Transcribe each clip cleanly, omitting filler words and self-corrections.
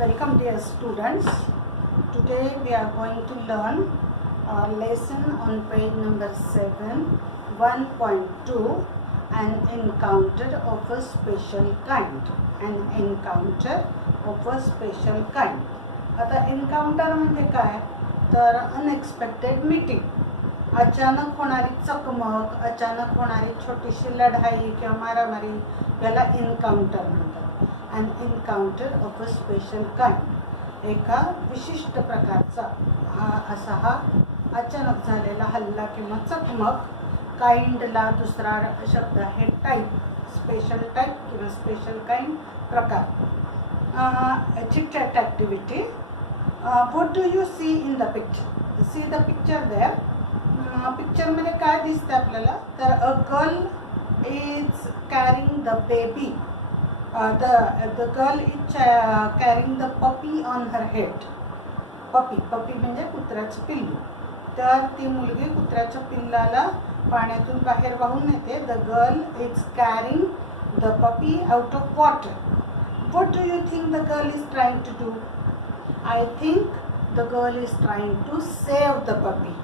Welcome dear students. Today we are going to learn our lesson on page number 7, 1.2, an encounter of a special kind. An encounter of a special kind. आता encounter म्हणजे काय? तर unexpected meeting. अचानक होणारी चकमक, अचानक होणारी छोटीशी लढाई किंवा मारामारी याला एन्काउंटर म्हणतात. An encounter of a special kind, एका विशिष्ट प्रकारचा हा अचानक झालेला हल्ला किंवा चकमक. काइंडला दुसरा शब्द आहे टाईप, स्पेशल टाईप किंवा स्पेशल काइंड प्रकार. Chit chat activity. What do you see in the picture? See the picture there. पिक्चरमध्ये काय दिसतं आपल्याला? तर a girl is carrying the baby. The girl is carrying the puppy on her head. Puppy म्हणजे कुत्र्याचं पिल्लू. तर ती मुलगी कुत्र्याच्या पिल्लाला पाण्यातून बाहेर वाहून नेते. The girl is carrying the puppy out of water. What do you think the girl is trying to do? I think the girl is trying to save the puppy.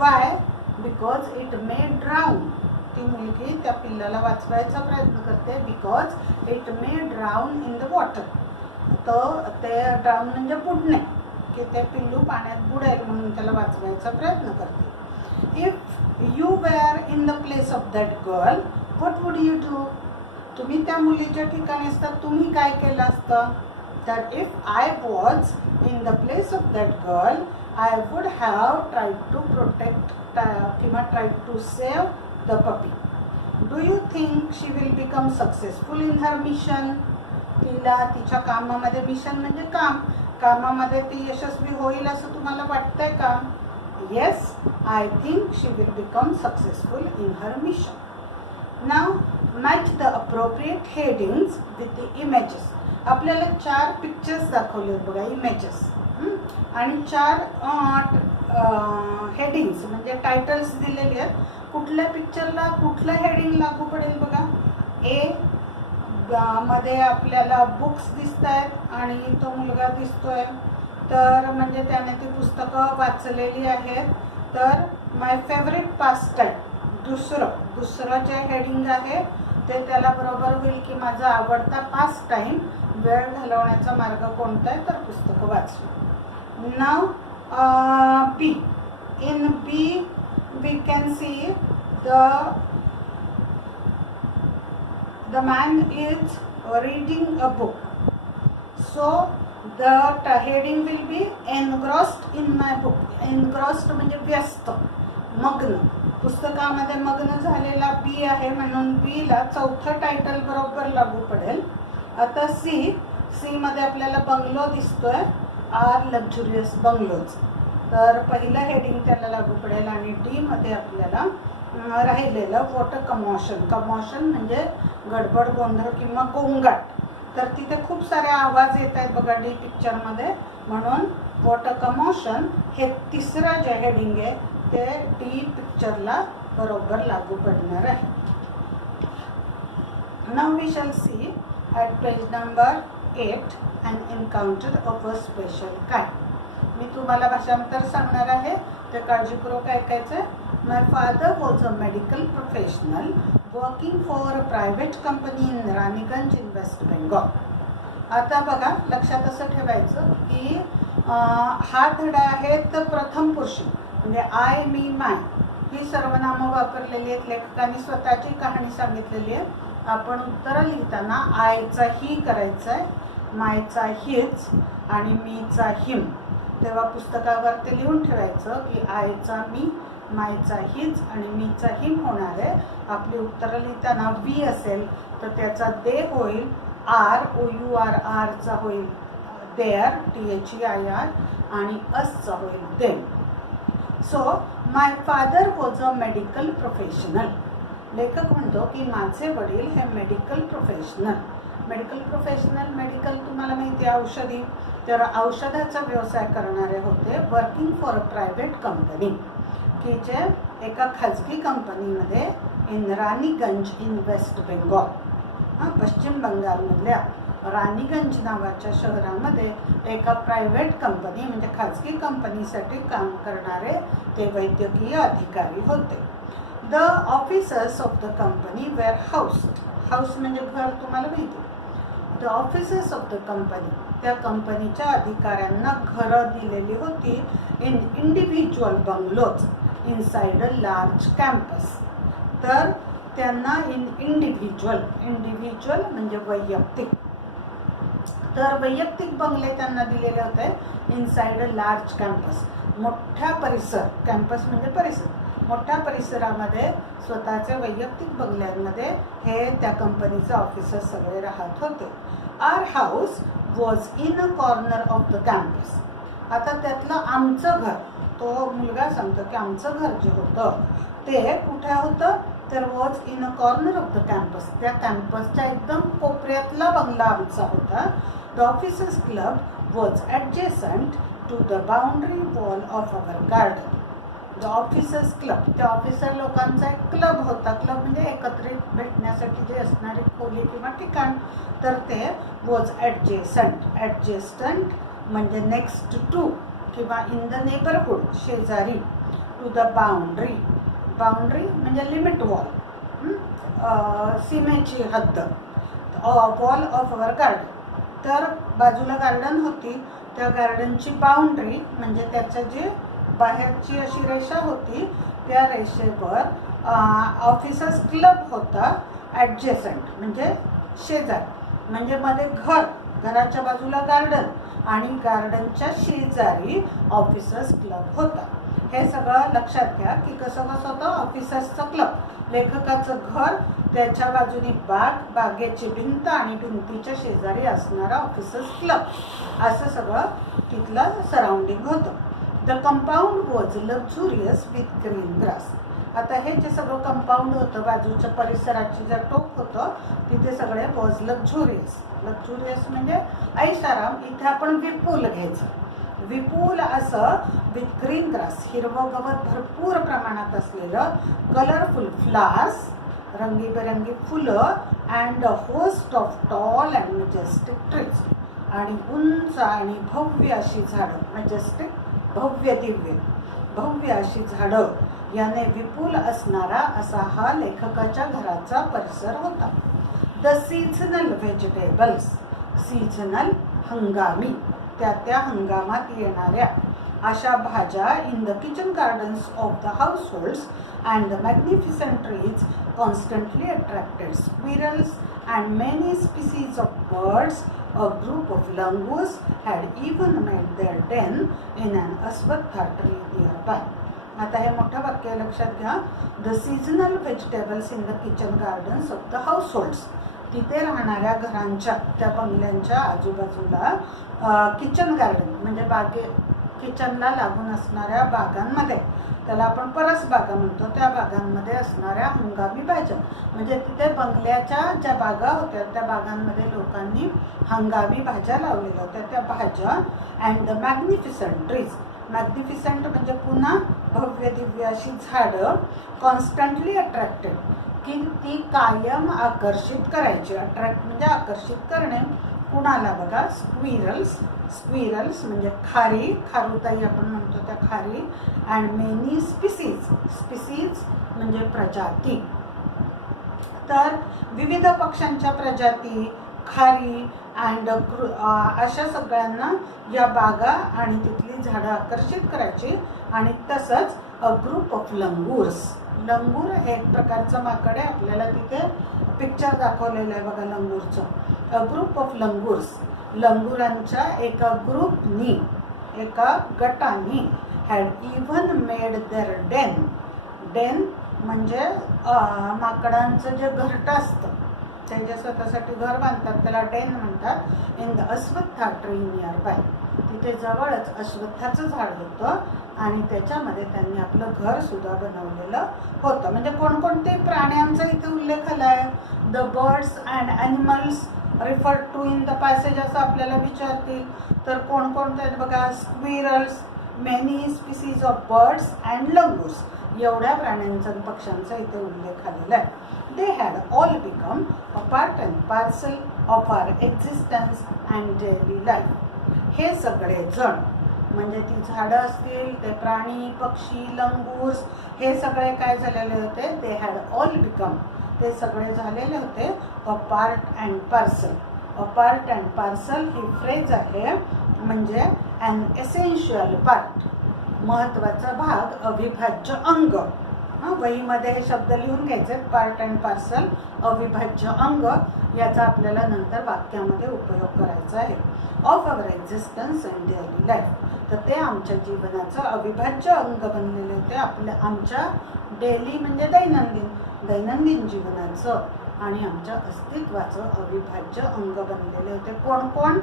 Why? Because it may drown. ती मुलगी त्या पिल्लाला वाचवायचा प्रयत्न करते. Because it may drown in the water. तर ते drown म्हणजे बुडणे, की ते पिल्लू पाण्यात बुडेल म्हणून त्याला वाचवायचा प्रयत्न करते. If you were in the place of that girl, what would you do? तुम्ही त्या मुलीच्या ठिकाणी असतात, तुम्ही काय केलं असतं? तर if I was in the place of that girl, I would have tried to protect किंवा tried to save the puppy. Do you think she will become successful in her mission? तिला तिच्या कामामध्ये, मिशन म्हणजे कामामध्ये ती यशस्वी होईल असं तुम्हाला वाटतंय का? Yes, I think she will become successful in her mission. Now match the appropriate headings with the images. आपल्याला 4 पिक्चर्स दाखवले बघा, इमेजेस, आणि 4 हेडिंग्स म्हणजे टायटल्स दिलेले आहेत. कुठल्या पिक्चरला कुठलं हेडिंग लागू पडेल बघा. ए मध्ये आपल्याला बुक्स दिसत आहेत आणि तो मुलगा दिसतोय, तर म्हणजे त्याने ती पुस्तकं वाचलेली आहेत. तर माय फेवरेट पास टाईम, दुसरं जे हेडिंग आहे ते त्याला बरोबर होईल की माझा आवडता पास टाईम, वेळ घालवण्याचा मार्ग कोणता आहे? तर पुस्तकं वाचणं. नाव B. In B we can see the man is reading a book, so the heading will be engrossed in my book. engrossed म्हणजे व्यस्त, मग्न, पुस्तकामध्ये मग्न झालेला बी आहे म्हणून बी ला चौथं टायटल बरोबर लागू पडेल. आता सी मध्ये आपल्याला बंगलो दिसतोय, आर लक्झुरियस बंगलोज, तर पहिलं हेडिंग त्याला लागू पडेल. आणि डी मध्ये आपल्याला राहिलेलं वॉटर कमोशन म्हणजे गडबड, गोंधळ किंवा गोंगाट. तर तिथे खूप सारे आवाज येत आहेत बघा डी पिक्चरमध्ये, म्हणून वॉटर कमोशन हे तिसरं जे हेडिंग आहे ते डी पिक्चरला बरोबर लागू पडणार आहे. Now we shall see at page number 8 an encounter of a special kind. मी तुम्हाला भाषांतर सांगणार आहे, ते काळजीपूर्वक ऐकायचं आहे. My father was a medical professional working for a private company in Raniganj in West Bengal. आता बघा, लक्षात असं ठेवायचं की हा धडा आहे तर प्रथम पुरुषी म्हणजे आय, मी, माय ही सर्वनामं वापरलेली आहेत. लेखकाने स्वतःची कहाणी सांगितलेली आहे. आपण उत्तरं लिहिताना आयचा ही करायचं आहे, मायचा हिच आणि मीचा हिम. तेव्हा पुस्तकावर ते लिहून ठेवायचं की आयचा मी, मायचा हिच आणि मीचा हिम होणार आहे. आपली उत्तरं लिहिताना वी असेल तर त्याचा दे होईल, आर, OUR, आरचा होईल देअर, THEIR, आणि असचा होईल them. So my father was a medical professional. लेखक म्हणतो की माझे वडील हे मेडिकल प्रोफेशनल. मेडिकल तुम्हाला माहिती आहे, औषधी. तर औषधाचा व्यवसाय करणारे होते. Working for a private company, की जे एका खाजगी कंपनीमध्ये in Raniganj in West Bengal, पश्चिम बंगालमधल्या राणीगंज नावाच्या शहरामध्ये एका प्रायव्हेट कंपनी म्हणजे खाजगी कंपनीसाठी काम करणारे ते वैद्यकीय अधिकारी होते. The officers of the company were house म्हणजे घर, तुम्हाला माहिती. The officers of the company, त्या कंपनीच्या अधिकाऱ्यांना घरं दिलेली होती in individual bungalows inside a large campus. तर त्यांना इंडिव्हिज्युअल म्हणजे वैयक्तिक, तर वैयक्तिक बंगले त्यांना दिलेले होते इनसाइड अ लार्ज कॅम्पस, मोठ्या परिसर, कॅम्पस म्हणजे परिसर, मोठ्या परिसरामध्ये स्वतःच्या वैयक्तिक बंगल्यांमध्ये हे त्या कंपनीचे ऑफिसर्स सगळे राहत होते. Our house was in a corner of the campus. आता त्यातलं आमचं घर, तो मुलगा सांगतो की आमचं घर जे होतं ते कुठे होतं, तर was in a corner of the campus, त्या कॅम्पसच्या एकदम कोपऱ्यातला बंगला आमचा होता. The officers club was adjacent to the boundary wall of our garden. The officers club, त्या ऑफिसर लोकांचा एक क्लब होता. क्लब म्हणजे एकत्रित भेटण्यासाठी जे असणारी खोली किंवा ठिकाण, तर ते वॉज ॲडजेस्टंट म्हणजे नेक्स्ट टू किंवा इन द नेबरहूड, शेजारी. टू द बाउंड्री म्हणजे लिमिट वॉल, सीमेची हद्द. वॉल ऑफ अवर गार्डन, तर बाजूला गार्डन होती, त्या गार्डनची बाउंड्री म्हणजे त्याच्या जी बाहेरची अशी रेषा होती, त्या रेषेवर ऑफिसर्स क्लब होता. ॲडजेसंट म्हणजे शेजारी, म्हणजे मध्ये घर, घराच्या बाजूला गार्डन आणि गार्डनच्या शेजारी ऑफिसर्स क्लब होता. हे सगळं लक्षात घ्या की कसं होतं ऑफिसर्सचं क्लब, लेखकाचं घर, त्याच्या बाजूनी बाग, बागेची भिंत आणि भिंतीच्या शेजारी असणारा ऑफिसर्स क्लब, असं सगळं तिथलं सराउंडिंग होतं. The compound was luxurious with green grass. आता हे जे सगळं कंपाऊंड होतं, बाजूच्या परिसराची जे टोक होतं, तिथे सगळे वॉज लक्झुरियस म्हणजे ऐशाराम. इथे आपण विपुल घ्यायचं, विपुल असं विथ ग्रीन ग्रास, हिरवं गवत भरपूर प्रमाणात असलेलं, कलरफुल फ्लावर्स, रंगीबेरंगी फुलं, and a host of tall and majestic trees, आणि उंच आणि भव्य अशी झाडं, मजेस्टिक भव्य दिव्य, भव्य अशी झाडं, याने विपुल असणारा असा हा लेखकाच्या घराचा परिसर होता. द सीझनल व्हेजिटेबल्स, सीझनल हंगामी, त्या हंगामात येणाऱ्या अशा भाज्या in the kitchen gardens of the households and the magnificent trees constantly attracted squirrels and many species of birds. A group of langurs had even made their den in an ashwatha tree nearby. आता हे मोठं वाक्य लक्षात घ्या. The seasonal vegetables in the kitchen gardens of the households, तिथे राहणाऱ्या घरांच्या, त्या बंगल्यांच्या आजूबाजूला किचन गार्डन म्हणजे किचनला लागून असणाऱ्या बागांमध्ये, त्याला आपण परसबागा म्हणतो, त्या बागांमध्ये असणाऱ्या हंगामी भाज्या, म्हणजे तिथे बंगल्याच्या ज्या बागा होत्या त्या बागांमध्ये लोकांनी हंगामी भाज्या लावलेल्या होत्या, त्या भाज्या. And the magnificent trees, magnificent म्हणजे पुन्हा भव्य दिव्य अशी झाडं, कॉन्स्टंटली अट्रॅक्टेड की ती कायम आकर्षित करायची. अट्रॅक्ट म्हणजे आकर्षित करणे. कुणाला बघा, स्क्विरल्स म्हणजे खारी, खारुताई आपण म्हणतो त्या खारी. अँड मेनी स्पीसीज म्हणजे प्रजाती, तर विविध पक्ष्यांच्या प्रजाती, खारी अँड अशा सगळ्यांना या बागा आणि तिथली झाडं आकर्षित करायची. आणि तसंच अ ग्रुप ऑफ लंगूर्स, लंगूर हे एक प्रकारचं माकड आहे, आपल्याला तिथे पिक्चर दाखवलेलं आहे बघा लंगूरचं. अ ग्रुप ऑफ लंगूर्स, लंगुरांच्या एका ग्रुपनी, एका गटानी, had even made their den म्हणजे माकडांचं जे घरटं असतं, ते जे स्वतःसाठी घर बांधतात त्याला डेन म्हणतात. In the अश्वत्था tree near by, तिथे जवळच अश्वत्थाचं झाड होतं आणि त्याच्यामध्ये त्यांनी आपलं घर सुद्धा बनवलेलं होतं. म्हणजे कोणकोणते प्राण्यांचा इथे उल्लेख आला आहे. The birds and animals refer to in the passage असं आपल्याला विचारतील, तर कोणकोणते आहेत बघा. Squirrels, many species of birds and langurs, एवढ्या प्राण्यांचा पक्ष्यांचा इथे उल्लेख आलेला आहे. They had all become a part and parcel of our existence and daily life. हे सगळे जण म्हणजे ती झाडं असतील, ते प्राणी, पक्षी, लंगूर्स, हे सगळे काय झालेले होते, दे हॅड ऑल बिकम, ते सगळे झालेले होते अ part and parcel. A part and parcel he phrase आहे, म्हणजे ॲन एसेन्शियल पार्ट, महत्त्वाचा भाग, अविभाज्य अंग. वहीमध्ये हे शब्द लिहून घ्यायचे, पार्ट अँड पार्सल, अविभाज्य अंग, याचा आपल्याला नंतर वाक्यामध्ये उपयोग करायचा आहे. Of our existence and daily life, तर ते आमच्या जीवनाचं अविभाज्य अंग बनलेले होते, आमच्या डेली म्हणजे दैनंदिन जीवनाचं आणि आमच्या अस्तित्वाचं अविभाज्य अंग बनलेले होते. कोण कोण?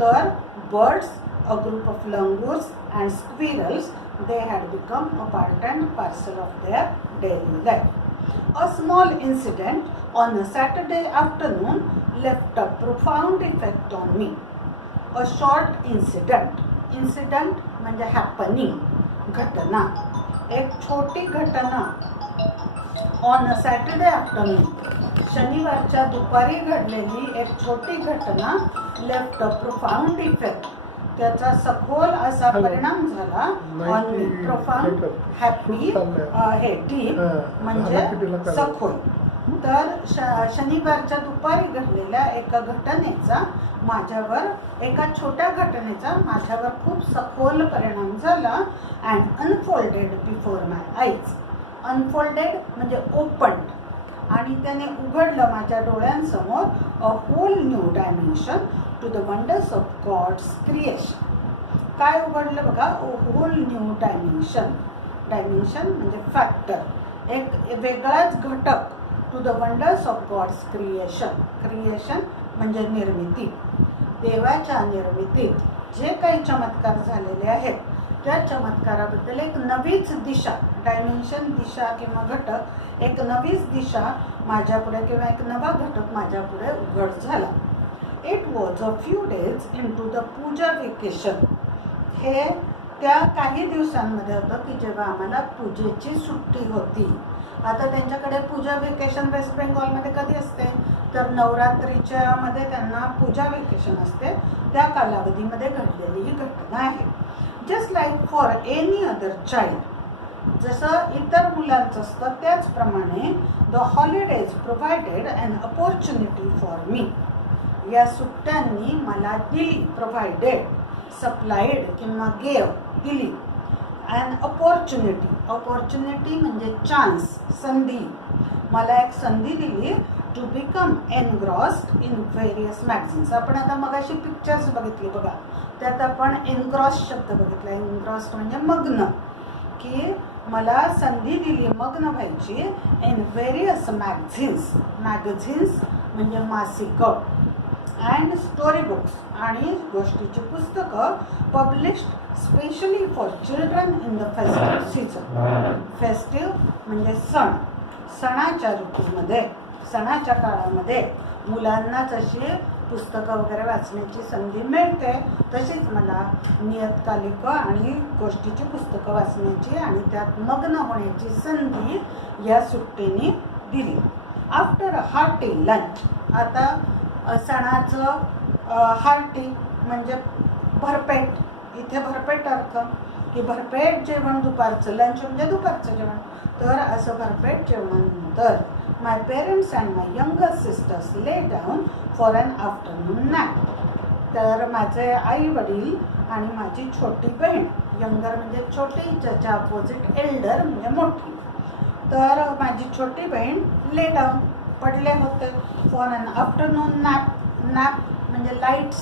तर birds, a group of langurs and squirrels, they had become a part and parcel of their daily life. A small incident on a Saturday afternoon left a profound effect on me. A short incident म्हणजे happening, घटना, एक छोटी घटना. On a Saturday afternoon, शनिवारच्या दुपारी घडलेली एक छोटी घटना, लेफ्ट अ प्रोफाउंड इफेक्ट, त्याचा सखोल असा परिणाम झाला. ऑन मी, प्रोफाउंड, हॅपी, हे डीप म्हणजे सखोल. तर शनिवारच्या दुपारी घडलेल्या एका छोट्या घटनेचा माझ्यावर खूप सखोल परिणाम झाला. And unfolded before my eyes, unfolded म्हणजे ओपन्ड, आणि त्याने उघडलं माझ्या डोळ्यांसमोर a whole new dimension to the wonders of God's creation. काय उघडलं बघा, होल न्यू डायमेन्शन म्हणजे फॅक्टर, एक वेगळाच घटक, to the wonders of God's creation म्हणजे निर्मिती. देवाच्या निर्मितीत जे काही चमत्कार झालेले आहेत त्या चमत्काराबद्दल एक नवीच दिशा, डायमेन्शन, दिशा किंवा घटक, एक नवीच दिशा माझ्यापुढे किंवा एक नवा घटक माझ्यापुढे उघड झाला. It was a few days into the puja vacation. हे त्या काही दिवसांमध्ये होतं की जेव्हा आम्हाला पूजेची सुट्टी होती. आता त्यांच्याकडे पूजा वेकेशन वेस्ट बेंगॉलमध्ये कधी असते, तर नवरात्रीच्या मध्ये त्यांना पूजा वेकेशन असते, त्या कालावधीमध्ये घडलेली ही घटना आहे. Just like for any other child, जसं इतर मुलांचं असतं त्याचप्रमाणे the holidays provided an opportunity for me. या सुट्ट्यांनी मला दिली, प्रोव्हाइडेड, सप्लाइड किंवा गेव, दिली. अन अपॉर्च्युनिटी म्हणजे चान्स, संधी, मला एक संधी दिली to become engrossed in various magazines. आपण आता मगाशी पिक्चर्स बघितली बघा, त्यात आपण एनग्रॉस शब्द बघितला. एनग्रॉस्ड म्हणजे मग्न, की मला संधी दिली मग्न व्हायची इन व्हेरियस मॅगझिन्स म्हणजे मासिकं, अँड स्टोरी बुक्स आणि गोष्टीची पुस्तकं, published specially for children in the festive season. Festive म्हणजे सण, सणाच्या ऋतूमध्ये, सणाच्या काळामध्ये मुलांनाच अशी पुस्तकं वगैरे वाचण्याची संधी मिळते, तशीच मला नियतकालिकं आणि गोष्टीची पुस्तकं वाचण्याची आणि त्यात मग्न होण्याची संधी या सुट्टीने दिली. आफ्टर अ हार्टी लंच, आता सणाचं हार्टी म्हणजे भरपेट, इथे भरपेट अर्थ की भरपेट जेवण दुपारचं, लंच म्हणजे दुपारचं जेवण. तर असं भरपेट जेवणानंतर my parents and my younger sisters lay down for an afternoon nap. तर माझे आई वडील आणि माझी छोटी बहीण, यंगर म्हणजे छोटी, ज्याच्या अपोजिट एल्डर म्हणजे मोठी, तर माझी छोटी बहीण ले डाऊन, पडले होते for an afternoon nap. Nap म्हणजे लाईट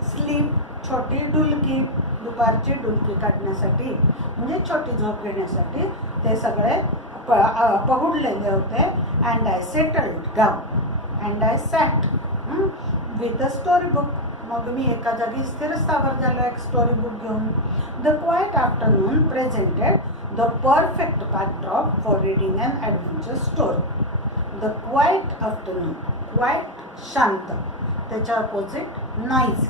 स्लीप, छोटी डुलकी, दुपारची डुलकी काढण्यासाठी म्हणजे छोटी झोप घेण्यासाठी ते सगळे पहुडलेले होते. And I settled down, and I sat with a story book. मग मी एका जागी स्थिरस्थावर झालो एक स्टोरी बुक घेऊन. The quiet afternoon presented the perfect backdrop for reading an adventure story. The quiet afternoon, quiet शांत, त्याच्या अपोजिट नॉईज.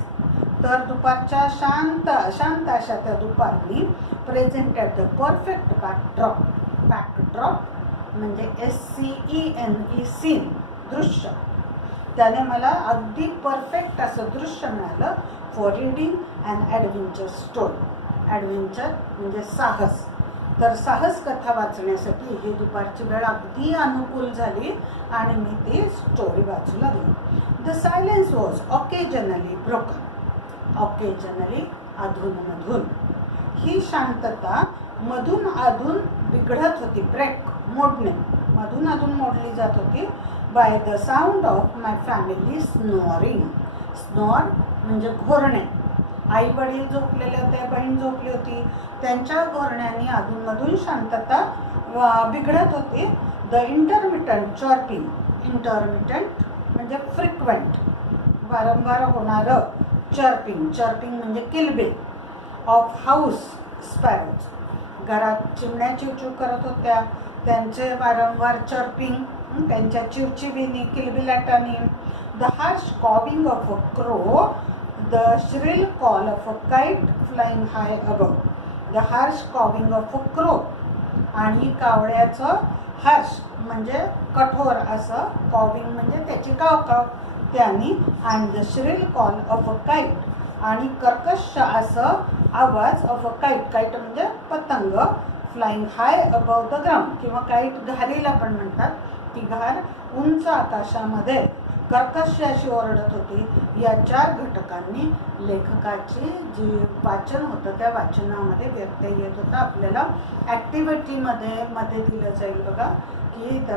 तर दुपारच्या शांत अशा त्या दुपारनी प्रेझेंटेड द परफेक्ट बॅकड्रॉप म्हणजे SCENE, सीन, दृश्य. त्याने मला अगदी परफेक्ट असं दृश्य मिळालं for reading and adventure story. Adventure म्हणजे साहस. तर साहस कथा वाचण्यासाठी ही दुपारची वेळ अगदी अनुकूल झाली आणि मी ती स्टोरी वाचू लागली. The silence was occasionally broken. Occasionally अधूनमधून. ही शांतता मधून अधून बिघडत होती. ब्रेक मोडणे, मधून अधून मोडली जात होती by the sound of my family snoring. Snore म्हणजे घोरणे. आई वडील झोपलेले होते, बहीण झोपली होती, त्यांच्या घोरण्याने अधूनमधून शांतता बिघडत होती. The intermittent chirping. इंटरमिटंट म्हणजे फ्रिक्वेंट, वारंवार होणारं. चर्पिंग, चर्पिंग म्हणजे किलबिल. Of house sparrows. घरात चिमण्या चिवचिव करत होत्या, त्यांचे वारंवार चर्पिंग, त्यांच्या चिवचिवीने, किलबिलाटाने. The harsh cawing of a crow. The shrill call of a kite flying high above. The harsh cawing of a crow. आणि कावळ्याचं हार्श म्हणजे कठोर असं, कॉविंग म्हणजे त्याची कावकाव त्यानी. And the shrill call of a kite. आणि कर्कश असं आवाज ऑफ अ काईट. काईट म्हणजे पतंग. Flying high above the ground. किंवा काईट घारीला पण म्हणतात. ती घार उंच आकाशामध्ये कर्कश अशी ओरडत होती. या 4 घटकांनी लेखकाची जी वाचन होतं त्या वाचनामध्ये व्यत्यय येत होता. आपल्याला ॲक्टिव्हिटीमध्ये दिलं जाईल बघा की the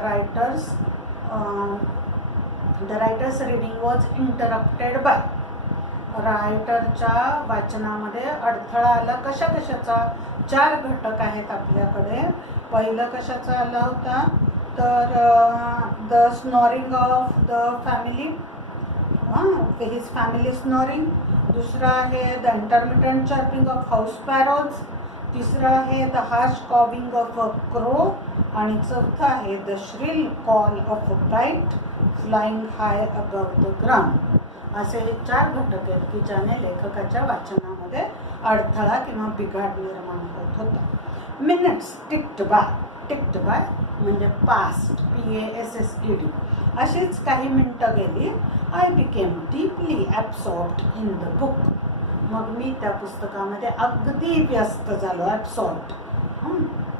writer's reading was interrupted by. रायटरच्या वाचनामध्ये अडथळा आला. कशाचा? 4 घटक आहेत आपल्याकडे. पहिलं कशाचं आलं होता तर the snoring of the family, his family snoring. दुसरं आहे the intermittent chirping of house sparrows. तिसरं आहे the harsh cawing of a crow. आणि चौथं आहे the shrill call of a kite flying high above the ground. असे 4 घटक आहेत की ज्याने लेखकाच्या वाचनामध्ये अडथळा किंवा बिघाड निर्माण होत होता. Minutes ticked by. Ticked by म्हणजे पास्ट, PASSED. अशीच काही मिनटं गेली. I became deeply absorbed in the book. मग मी त्या पुस्तकामध्ये अगदी व्यस्त झालो. ॲब्सॉर्ब्ड,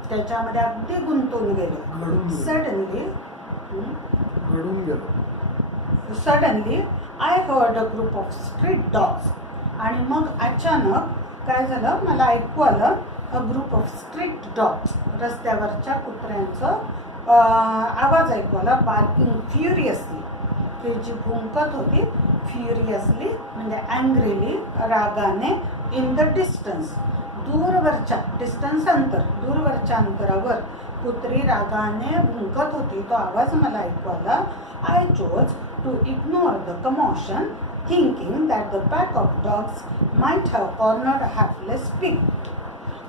त्याच्यामध्ये अगदी गुंतून गेलो. Suddenly I heard a group of street dogs. आणि मग अचानक काय झालं, मला ऐकू आलं अ ग्रुप ऑफ स्ट्रीट डॉग्स. रस्त्यावरच्या कुत्र्यांचं आवाज ऐकू आला. बार्किंग फ्युरियसली. ती जी भुंकत होती फ्युरियसली म्हणजे अँग्रीली, रागाने. In the distance. दूरवरच्या, डिस्टन्स अंतर, दूरवरच्या अंतरावर कुत्री रागाने भुंकत होती. तो आवाज मला ऐकू आला. I chose to ignore the commotion thinking that the pack of dogs might have cornered a hapless pig.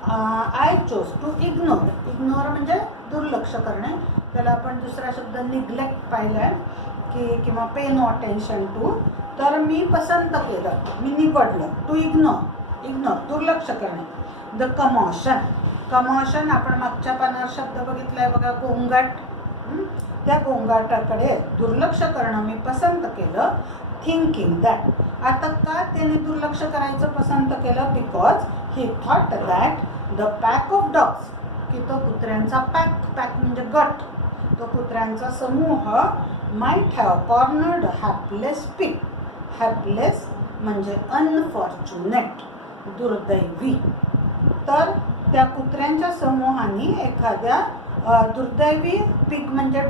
I chose to ignore. Ignore म्हणजे दुर्लक्ष करणे. त्याला आपण दुसरा शब्द निग्लेक्ट पाहिला आहे की किंवा पे नो अटेन्शन टू. तर मी पसंत केलं, मी निवडलं टू इग्नोर, दुर्लक्ष करणे. The commotion. कमोशन आपण मागच्या पानावर शब्द बघितला आहे बघा, गोंगाट. त्या गोंगाटाकडे दुर्लक्ष करणं मी पसंत केलं. Thinking that. आता का त्याने दुर्लक्ष करायचं पसंत केलं? Because he thought that the pack of dogs, की तो कुत्र्यांचा पॅक म्हणजे गट, तो कुत्र्यांचा समूह माइट हॅव कॉर्नर्ड हॅपलेस पिग. हॅपलेस म्हणजे अनफॉर्च्युनेट, दुर्दैवी. तर त्या कुत्र्यांच्या समूहाने एखाद्या दुर्दैवी पिग म्हणजे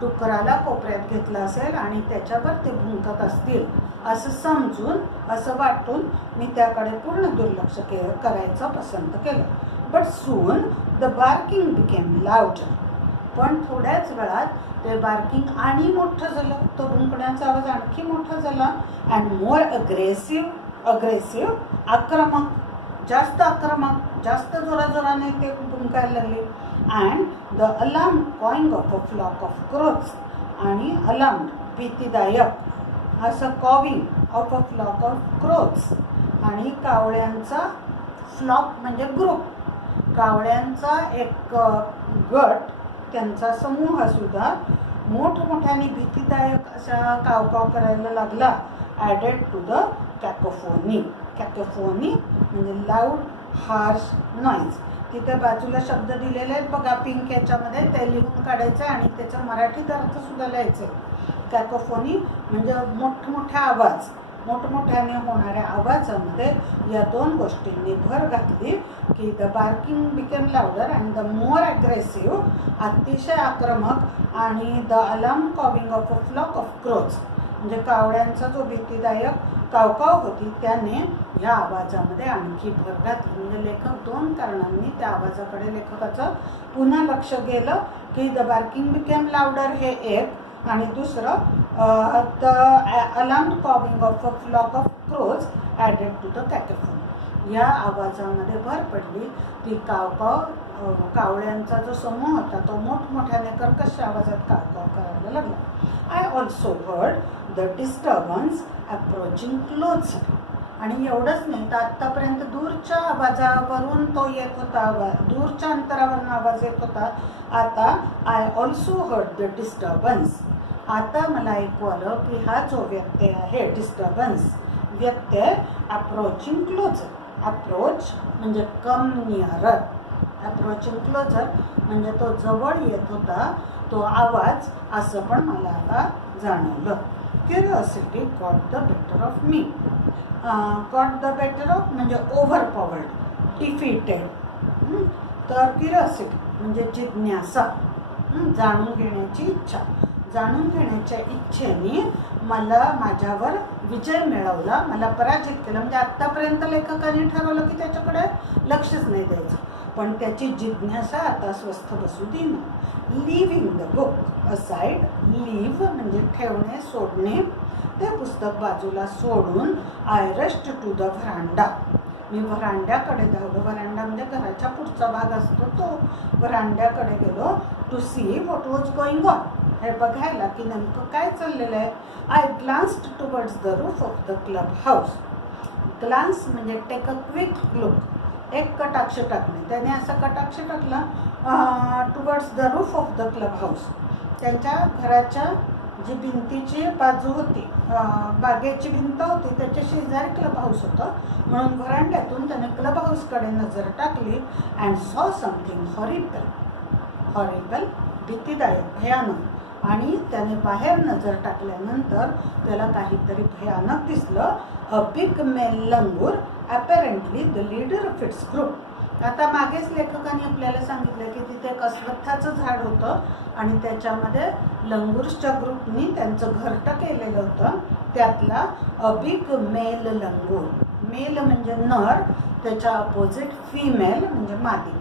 डुक्कराला कोपऱ्यात घेतलं असेल आणि त्याच्यावर ते भुंकत असतील असं समजून, असं वाटून मी त्याकडे पूर्ण दुर्लक्ष करायचं पसंत केलं. But soon the barking became louder. पण थोड्याच वेळात ते बार्किंग आणि मोठं झालं. तो भुंकण्याचा आवाज आणखी मोठा झाला. अँड मोर अग्रेसिव्ह, आक्रमक, जास्त आक्रमक, जास्त जोराजोराने ते भुंकायला लागले. And the alarm cawing of a flock of crows. आणि अलार्म भीतीदायक असं cawing of a flock of crows. आणि कावळ्यांचा फ्लॉक म्हणजे ग्रुप, कावळ्यांचा एक गट, त्यांचा समूह सुद्धा मोठमोठ्याने भीतीदायक असा कावकाव करायला लागला. Added to the cacophony. Cacophony म्हणजे लाऊड हार्श नॉईज. तिथे बाजूला शब्द दिलेले आहेत बघा पिंक याच्यामध्ये, ते लिहून काढायचं आणि त्याचा मराठीत अर्थ सुद्धा लिहायचे. कॅकोफोनी म्हणजे मोठमोठ्या आवाज, मोठमोठ्याने होणाऱ्या आवाजामध्ये या दोन गोष्टींनी भर घातली की the barking became louder and the more aggressive, अतिशय आक्रमक, आणि the alarm cawing of a flock of crows म्हणजे कावळ्यांचा जो भीतीदायक कावकाव होती त्याने ह्या आवाजामध्ये आणखी भर घातली. म्हणजे लेखक दोन कारणांनी त्या आवाजाकडे लेखकाचं पुन्हा लक्ष गेलं की द बार्किंग बिकेम लाऊडर हे एक, आणि दुसरं the alarm cawing of a flock of crows added to the cacophony. या आवाजामध्ये भर पडली ती कावळ्यांचा जो समूह होता तो मोठमोठ्याने कर्कश आवाजात कावकाव करायला लागला. I also heard the disturbance approaching closer. आणि एवढंच नाही तर आत्तापर्यंत दूरच्या आवाजावरून तो येत होता, दूरच्या अंतरावरून आवाज येत होता. आता I also heard the disturbance. आता मला ऐकू आलं की हा जो व्यत्यय आहे डिस्टर्बन्स, व्यत्यय अप्रोचिंग क्लोजर. अप्रोच म्हणजे कम निअरर, अप्रोचिंग क्लोजर म्हणजे तो जवळ येत होता तो आवाज, असं पण मला आता जाणवलं. Curiosity got the better of me. Got the better of म्हणजे ओव्हरपॉवर्ड, डिफिटेड. तर क्युरिओसिटी म्हणजे जिज्ञासा, जाणून घेण्याची इच्छा. जाणून घेण्याच्या इच्छेने मला माझ्यावर विजय मिळवला, मला पराजित केलं. म्हणजे आत्तापर्यंत लेखकाने ठरवलं की त्याच्याकडे लक्षच नाही द्यायचं, पण त्याची जिज्ञासा आता स्वस्थ बसू देणं. Living the book aside. Leave म्हणजे ठेवणे, सोडणे. ते पुस्तक बाजूला सोडून I rushed to the verandah. मी व्हरांड्याकडे धावलो. व्हरांडा म्हणजे घराच्या पुढचा भाग असतो तो. व्हरांड्याकडे गेलो to see what was going on, हे बघायला की नेमकं काय चाललेलं आहे. I glanced towards the roof of the club house. Glance म्हणजे टेक अ क्विक लुक, एक कटाक्ष टाकणे. त्याने असा कटाक्ष टाकला towards the roof of the club house. त्यांच्या घराच्या जी भिंतीची बाजू होती, बागेची भिंत होती, त्याच्या शेजारी क्लब हाऊस होतं. म्हणून व्हरांड्यातून त्याने क्लब हाऊसकडे नजर टाकली. अँड सॉ समथिंग हॉरिबल. हॉरिबल भीतीदायक, भयानक. आणि त्याने बाहेर नजर टाकल्यानंतर त्याला काहीतरी भयानक दिसलं. A big male langur, apparently the leader of its group. आता मागेच लेखकाने आपल्याला सांगितलं की तिथे एक अश्वत्थाचं झाड होतं आणि त्याच्यामध्ये लंगूर्सच्या ग्रुपनी त्यांचं घरटं केलेलं होतं. त्यातला a big male langur, male म्हणजे नर, त्याच्या अपोजिट फिमेल म्हणजे मादी.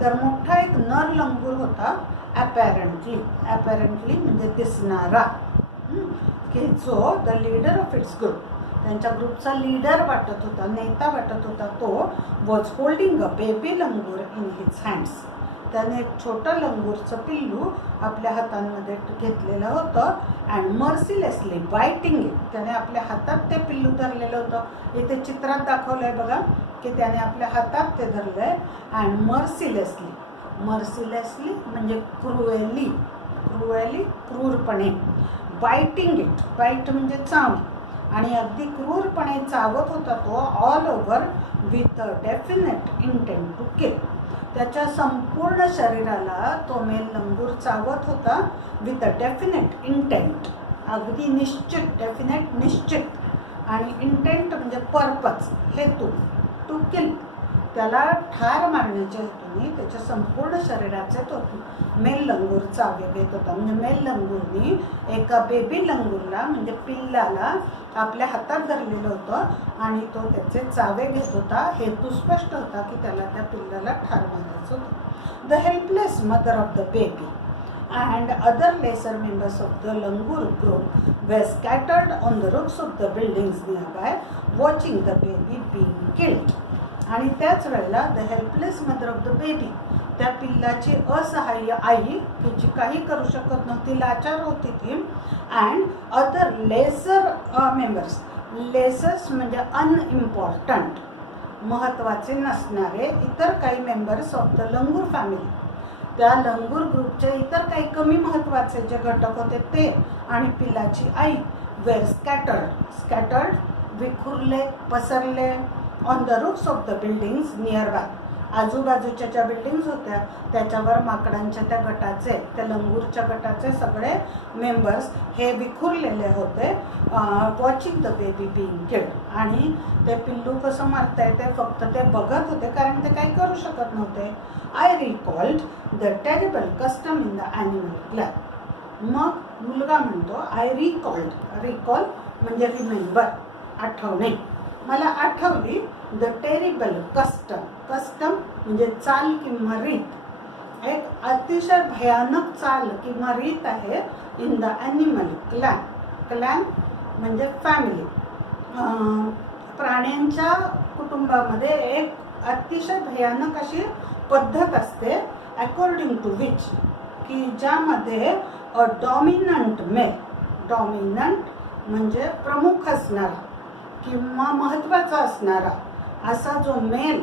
तर मोठा एक नर लंगूर होता. ॲपॅरंटली, ॲपॅरंटली म्हणजे दिसणारा, की जो the leader of its group, त्यांच्या ग्रुपचा लीडर वाटत होता, नेता वाटत होता. तो was holding a baby langur in his hands. त्याने एक छोटं लंगूरचं पिल्लू आपल्या हातांमध्ये घेतलेलं होतं. And mercilessly biting it. त्याने आपल्या हातात ते पिल्लू धरलेलं होतं. इथे चित्रात दाखवलं आहे बघा की त्याने आपल्या हातात ते धरलं आहे. अँड मर्सिलेसली, मर्सिलेसली म्हणजे क्रुएली, क्रुएली क्रूरपणे. बायटिंग इट, बाईट म्हणजे चावणे, आणि अगदी क्रूरपणे चावत होता तो. All over with a definite intent to kill. त्याच्या संपूर्ण शरीराला तो मेल लंगूर चावत होता. विथ अ डेफिनेट इंटेंट, अगदी निश्चित, डेफिनेट निश्चित, आणि इंटेंट म्हणजे पर्पज, हेतू. टू किल, त्याला ठार मारण्याच्या हेतूने त्याच्या संपूर्ण शरीराचे तो मेल लंगूर चावे घेत होता. म्हणजे मेल लंगूरनी एका बेबी लंगूरला म्हणजे पिल्लाला आपल्या हातात धरलेलं होतं आणि तो त्याचे चावे घेत होता. हेतू स्पष्ट होता की त्याला त्या पिल्लाला ठार मारायचं होतं. The helpless mother of the baby and other lesser members of the Langur group were scattered on the roofs of the buildings nearby watching the baby being killed. आणि त्याच वेळेला the helpless mother of the baby, त्या पिल्लाची असहाय्य आई की जी काही करू शकत नव्हती, लाचार होती ती. And other lesser members, lessers म्हणजे अनइम्पॉर्टंट, महत्त्वाचे नसणारे इतर काही members of the langur family. त्या लंगूर ग्रुपचे इतर काही कमी महत्त्वाचे जे घटक होते ते आणि पिल्लाची आई वेर स्कॅटर्ड विखुरले, पसरले on the roofs of the buildings near by. आजूबाजूच्या ज्या बिल्डिंग्स होत्या त्याच्यावर माकडांच्या त्या गटाचे, त्या लंगूरच्या गटाचे सगळे मेंबर्स हे विखुरलेले होते, watching the baby being killed. आणि ते पिल्लू कसं मारताय ते फक्त ते बघत होते, कारण ते काही करू शकत नव्हते. I recalled the terrible custom in the animal club. मग मुलगा म्हणतो आय रिकॉल म्हणजे रिमेंबर, आठवणे. मला आठवली द टेरिबल कस्टम म्हणजे चाल किंवा रीत, एक अतिशय भयानक चाल किंवा रीत आहे इन द ॲनिमल क्लॅन म्हणजे फॅमिली. प्राण्यांच्या कुटुंबामध्ये एक अतिशय भयानक अशी पद्धत असते, अकॉर्डिंग टू विच की ज्यामध्ये अ डॉमिनंट म्हणजे प्रमुख असणारा किंवा महत्त्वाचा असणारा असा जो मेल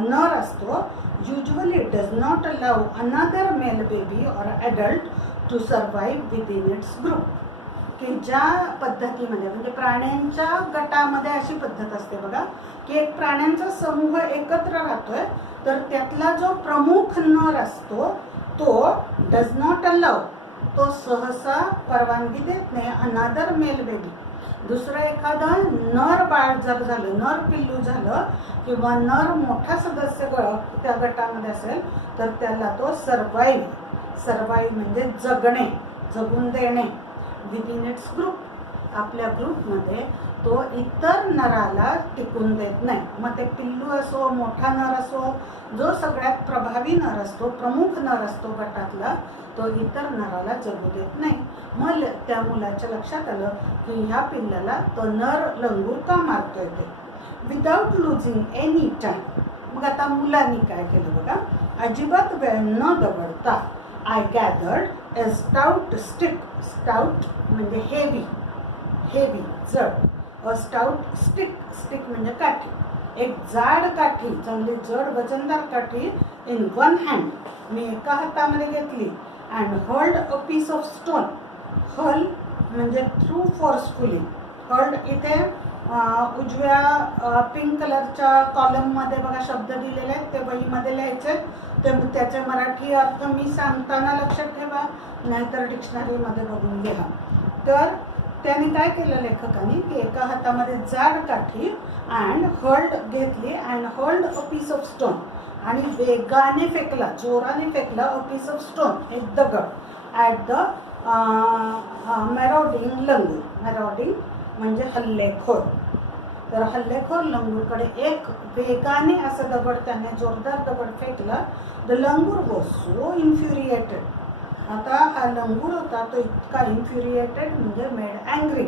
नर असतो, usually does not allow another male baby or adult to survive within its group. की ज्या पद्धतीमध्ये म्हणजे प्राण्यांच्या गटामध्ये अशी पद्धत असते बघा, की एक प्राण्यांचा समूह एकत्र राहतोय तर त्यातला जो प्रमुख नर असतो तो डज नॉट अलाउ, तो सहसा परवानगी देत नाही अनदर मेल बेबी, दुसरं एखादं नर बाळ जर झालं, नर पिल्लू झालं किंवा नर मोठा सदस्य त्या गटामध्ये असेल तर त्याला तो सर्वाईव्ह म्हणजे जगून देणे विदिन इट्स ग्रुप, आपल्या ग्रुपमध्ये तो इतर नराला टिकून देत नाही. मग ते पिल्लू असो, मोठा नर असो, जो सगळ्यात प्रभावी नर असतो, प्रमुख नर असतो गटातला, तो इतर नराला जगू देत नाही. मग त्या मुलाच्या लक्षात आलं की ह्या पिल्लाला तो नर लंगूर का मारतोय ते, विदाउट लुझिंग एनी टाइम. मग आता मुलांनी काय केलं बघा, अजिबात वेळ न दवडता I gathered a stout stout म्हणजे हेवी जड, अ स्टाउट स्टिक म्हणजे काठी, एक जाड काठी, चांगली जड वजनदार काठी इन वन हँड मी एका हातामध्ये घेतली, and hold a piece of stone. Hurl म्हणजे थ्रू फोर्सफुली, हल्ड इथे उजव्या पिंक कलरच्या कॉलममध्ये बघा शब्द दिलेले आहेत, ते वहीमध्ये लिहायचे, ते त्याचे मराठी अर्थ मी सांगताना लक्षात ठेवा, नाहीतर डिक्शनरीमध्ये बघून लिहा. तर त्यांनी काय केलं लेखकांनी की एका हातामध्ये जाड काठी अँड होल्ड घेतली, and hold a piece of stone, आणि वेगाने फेकला, जोराने फेकला अ पीस ऑफ स्टोन, एक दगड, ॲट द मॅरॉडिंग लंगूर. मॅरॉडिंग म्हणजे हल्लेखोर. तर हल्लेखोर लंगूरकडे एक वेगाने असं दगड, त्याने जोरदार दगड फेकला. The langur was so infuriated. आता हा लंगूर होता तो इतका इन्फ्युरिएटेड म्हणजे मेड अँग्री,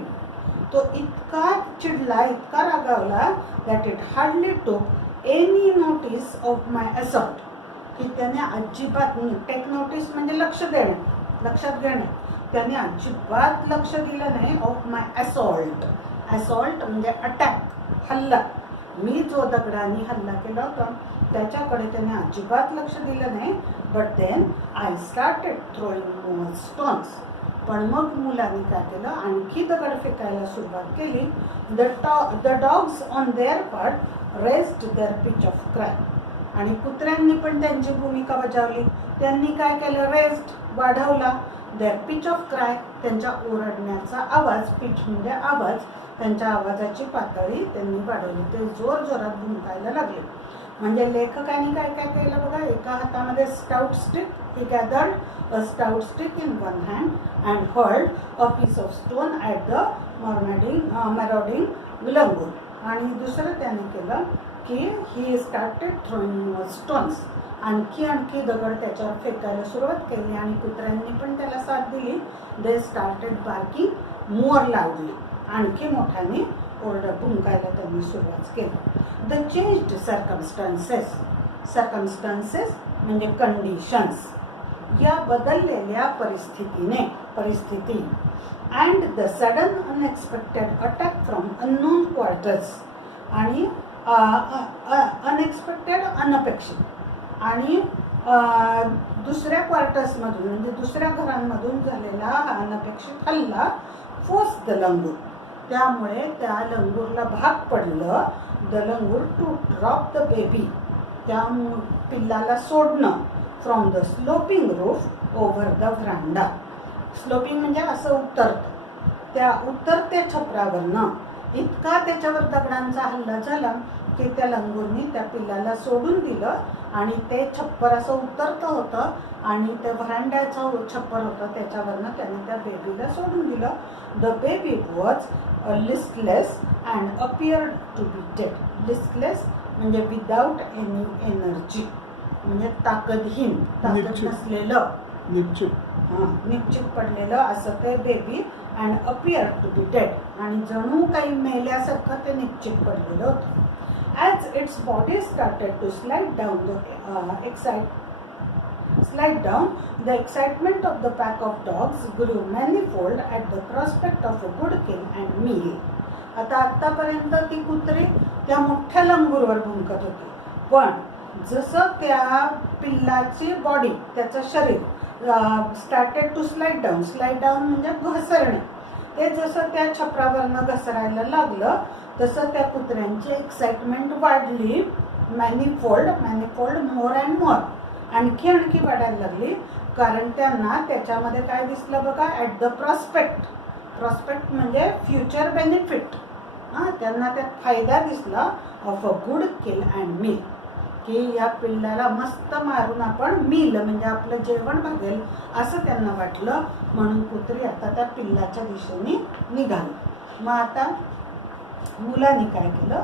तो इतका चिडला, इतका रागावला, दॅट इट हार्डली टूक any notice of my assault, की त्याने अजिबात, टेक नोटीस म्हणजे लक्षात घेणे, त्याने अजिबात लक्ष दिलं नाही ऑफ माय असॉल्ट म्हणजे अटॅक, हल्ला, मी जो दगडाने हल्ला केला होता त्याच्याकडे त्याने अजिबात लक्ष दिलं नाही. But then I started throwing more stones. पण मग मुलांनी काय केलं, आणखी दगड फेकायला सुरुवात केली. The dogs on their part raised their pitch of cry. आणि कुत्र्यांनी पण त्यांची भूमिका बजावली. त्यांनी काय केलं, रेस्ट वाढवला, देअर पिच ऑफ क्राय त्यांच्या ओरडण्याचा आवाज, पिच म्हणजे आवाज, त्यांच्या आवाजाची पातळी त्यांनी वाढवली, ते जोरात भुंकायला लागले. म्हणजे लेखकांनी काय काय केलं बघा, एका हातामध्ये stout stick, he gathered a stout stick in one hand and hold a piece of stone at the marauding langur. आणि दुसरं त्याने केलं की he started throwing more stones, आणखी दगड त्याच्यावर फेकायला सुरुवात केली, आणि कुत्र्यांनी पण त्याला साथ दिली. दे स्टार्टेड बार्किंग मोर लाऊडली, आणखी मोठ्याने भुंकायला त्यांनी सुरुवात केली. द चेंज्ड सर्कमस्टान्सेस म्हणजे कंडिशन्स, या बदललेल्या परिस्थिती and the sudden unexpected attack from unknown quarters, आणि अनएक्सपेक्टेड अनपेक्षित आणि दुसऱ्या क्वार्टर्समधून म्हणजे दुसऱ्या घरांमधून झालेला हा अनपेक्षित हल्ला फोर्स द लंगूर, त्यामुळे त्या लंगूरला भाग पडलं the langur to drop the baby, त्या पिल्लाला सोडणं from the sloping roof over the veranda. Sloping म्हणजे असं उतरतं, त्या उतरत्या छपरावरनं इतका त्याच्यावर दगडांचा हल्ला झाला की त्या लंगूरनी त्या पिल्लाला सोडून दिलं आणि ते छप्पर असं उतरतं होतं आणि ते व्हरांड्याचं छप्पर होतं त्याच्यावरनं त्याने त्या बेबीला सोडून दिलं. The baby was listless and appeared to be dead. Listless म्हणजे विदाऊट एनी एनर्जी, म्हणजे ताकदहीन, ताकद नसलेलं, निश्चित पडलेलं असं ते baby. And appear to be dead, आणि जणू काही मेल्यासारखं ते निश्चित पडलेलं होतं. As its body started to slide down the excitement of the pack of dogs grew manifold at the prospect of a good kill and meal. आतापर्यंत ती कुत्री त्या मोठ्या लंगूरवर भुंकत होती, पण जसं त्या पिल्लाची बॉडी, त्याचं शरीर स्टार्टेड टू स्लाइड डाऊन म्हणजे घसरणे, ते जसं त्या छपरावरनं घसरायला लागलं तसं त्या कुत्र्यांची एक्साइटमेंट वाढली. मॅनीफोल्ड मोर अँड मोर, आणखी वाढायला लागली, कारण त्यांना त्याच्यामध्ये काय दिसलं बघा, ॲट द प्रॉस्पेक्ट म्हणजे फ्युचर बेनिफिट. त्यांना त्यात फायदा दिसला of a good kill and meal, की या पिल्लाला मस्त मारून आपण मील म्हणजे आपलं जेवण भागेल असं त्यांना वाटलं. म्हणून कुत्री आता त्या पिल्लाच्या दिशेने निघाली. मग आता मुलांनी काय केलं,